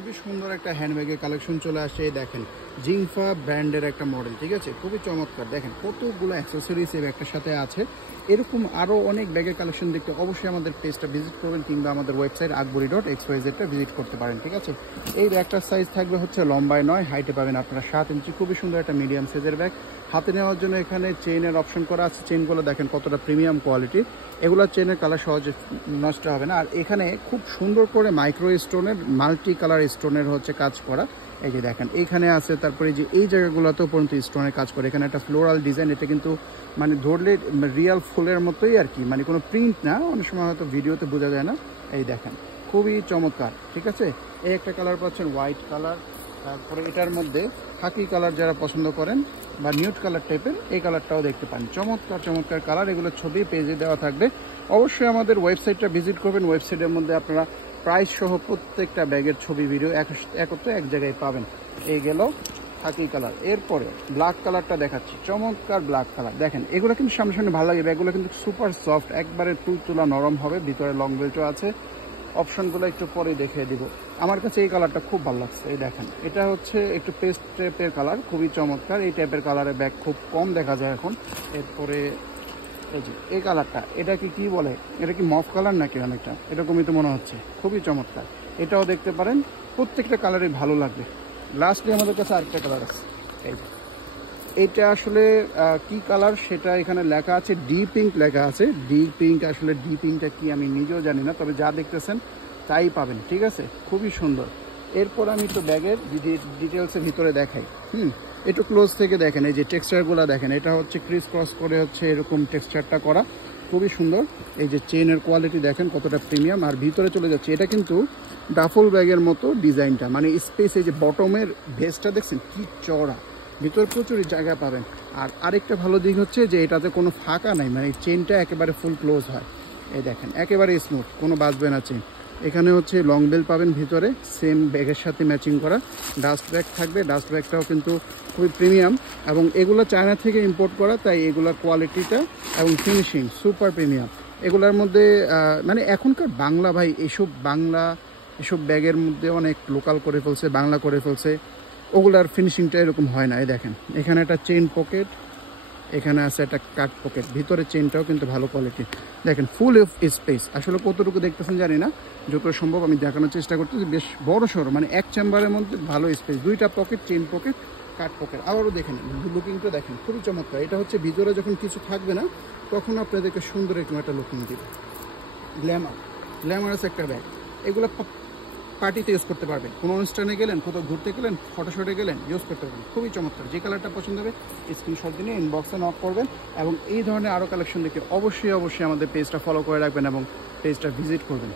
খুবই সুন্দর একটা হ্যান্ডব্যাগের কালেকশন চলে আসছে। দেখেন জিংফা ব্র্যান্ডের একটা মডেল, ঠিক আছে, খুবই চমৎকার। দেখেন কতগুলো অ্যাক্সেসরিজ এই ব্যাগটার সাথে আছে। এরকম আরও অনেক ব্যাগের কালেকশন দেখতে অবশ্যই আমাদের পেজটা ভিজিট করবেন কিংবা আমাদের ওয়েবসাইট akburi.xyz-টা ভিজিট করতে পারেন, ঠিক আছে। এই ব্যাগটার সাইজ থাকবে হচ্ছে লম্বায় 9, হাইটে পাবেন আপনারা 7 ইঞ্চি। খুবই সুন্দর একটা মিডিয়াম সাইজের ব্যাগ। হাতে নেওয়ার জন্য এখানে চেইনের অপশন করা আছে। চেইনগুলো দেখেন কতটা প্রিমিয়াম কোয়ালিটি। এগুলোর চেইনের কালার সহজে নষ্ট হবে না। আর এখানে খুব সুন্দর করে মাইক্রো স্টোনের মাল্টি কালার স্টোনের হচ্ছে কাজ করা। এই যে দেখেন এইখানে আছে, তারপরে যে এই জায়গাগুলোতেও পর্যন্ত স্টোনের কাজ করে। এখানে একটা ফ্লোরাল ডিজাইন, এটা কিন্তু মানে ধরলে রিয়াল ফুলের মতোই আর কি, মানে কোনো প্রিন্ট না, অনেক সময় হয়তো ভিডিওতে বোঝা যায় না। এই দেখেন খুবই চমৎকার, ঠিক আছে। এই একটা কালার পাচ্ছেন হোয়াইট কালার, তারপরে এটার মধ্যে খাকি কালার যারা পছন্দ করেন বা নিউড কালার টাইপের, এই কালারটাও দেখতে পান। চমৎকার চমৎকার কালার, এগুলো ছবি পেজে দেওয়া থাকবে। অবশ্যই আমাদের ওয়েবসাইটটা ভিজিট করবেন। ওয়েবসাইটের মধ্যে আপনারা প্রাইস সহ প্রত্যেকটা ব্যাগের ছবি ভিডিও একত্রে এক জায়গায় পাবেন। এই গেল খাকি কালার। এরপরে ব্ল্যাক কালারটা দেখাচ্ছি, চমৎকার ব্ল্যাক কালার। দেখেন এগুলো কিন্তু সামনে সামনে ভালো লাগে। ব্যাগগুলো কিন্তু সুপার সফট, একবারে তুলতুলা নরম হবে। ভিতরে লং বেল্টও আছে। অপশনগুলো একটু পরে দেখিয়ে দিব। আমার কাছে এই কালারটা খুব ভালো লাগছে। এই দেখেন এটা হচ্ছে একটু পেস্ট টাইপের কালার, খুবই চমৎকার। এই টাইপের কালারের ব্যাগ খুব কম দেখা যায় এখন। এরপরে এই যে এই কালারটা, এটা কি বলে, এটা কি মফ কালার নাকি অনেকটা এরকমই তো মনে হচ্ছে, খুবই চমৎকার। এটাও দেখতে পারেন, প্রত্যেকটা কালারই ভালো লাগবে। লাস্টলি আমাদের কাছে আরেকটা কালার আছে। এই এইটা আসলে কি কালার সেটা এখানে লেখা আছে, ডি পিঙ্ক লেখা আছে। ডি পিঙ্ক, আসলে ডি পিঙ্কটা কি আমি নিজেও জানি না, তবে যা দেখতেছেন তাই পাবেন, ঠিক আছে, খুবই সুন্দর। এরপর আমি তো ব্যাগের ডিটেলসের ভিতরে দেখাই। একটু ক্লোজ থেকে দেখেন, এই যে টেক্সচারগুলো দেখেন, এটা হচ্ছে ক্রিস ক্রস করে হচ্ছে এরকম টেক্সচারটা করা, খুবই সুন্দর। এই যে চেইনের কোয়ালিটি দেখেন কতটা প্রিমিয়াম। আর ভিতরে চলে যাচ্ছে, এটা কিন্তু ডাফল ব্যাগের মতো ডিজাইনটা, মানে স্পেস। এই যে বটমের ভেসটা দেখছেন কি চওড়া, ভিতরে প্রচুর জায়গা পাবেন। আর আরেকটা ভালো দিক হচ্ছে যে এটাতে কোনো ফাঁকা নাই, মানে চেইনটা একেবারে ফুল ক্লোজ হয়। এই দেখেন একেবারে স্মুথ, কোনো বাজবে না চেইন। এখানে হচ্ছে লং বেল পাবেন ভিতরে, সেম ব্যাগের সাথে ম্যাচিং করা। ডাস্ট ব্যাগ থাকবে, ডাস্ট ব্যাগটাও কিন্তু খুবই প্রিমিয়াম এবং এগুলো চায়না থেকে ইম্পোর্ট করা, তাই এগুলোর কোয়ালিটিটা এবং ফিনিশিং সুপার প্রিমিয়াম। এগুলোর মধ্যে মানে এখনকার বাংলা ভাই, এসব ব্যাগের মধ্যে অনেক লোকাল করে ফেলছে, বাংলা করে ফেলছে। ওগুলার ফিনিশিংটা এরকম হয় না। এই দেখেন এখানে একটা চেইন পকেট, এখানে আছে একটা কাট পকেট, ভিতরে চেইনটাও কিন্তু ভালো কোয়ালিটি। দেখেন ফুল অফ স্পেস, আসলে কতটুকু দেখতেছেন জানি না, যত সম্ভব আমি দেখানোর চেষ্টা করতেছি। বেশ বড় সড়ো, মানে এক চেম্বারের মধ্যে ভালো স্পেস, দুইটা পকেট, চেইন পকেট, কাট পকেট। আবারও দেখেন লুকিংটা দেখেন, খুবই চমৎকার। এটা হচ্ছে ভিতরে যখন কিছু থাকবে না তখন আপনাদেরকে সুন্দর এরকম একটা লুকিং দিবে। গ্ল্যামারাস একটা ব্যাগ। এগুলো পার্টিতে ইউজ করতে পারবেন, কোনো অনুষ্ঠানে গেলেন, কোথাও ঘুরতে গেলেন, ফটোশুটে গেলেন, ইউজ করতে পারবেন, খুবই চমৎকার। যে কালারটা পছন্দ হবে স্ক্রিনশট দিয়ে ইনবক্সে নক করবেন। এবং এই ধরনের আরও কালেকশন দেখে অবশ্যই আমাদের পেজটা ফলো করে রাখবেন এবং পেজটা ভিজিট করবেন।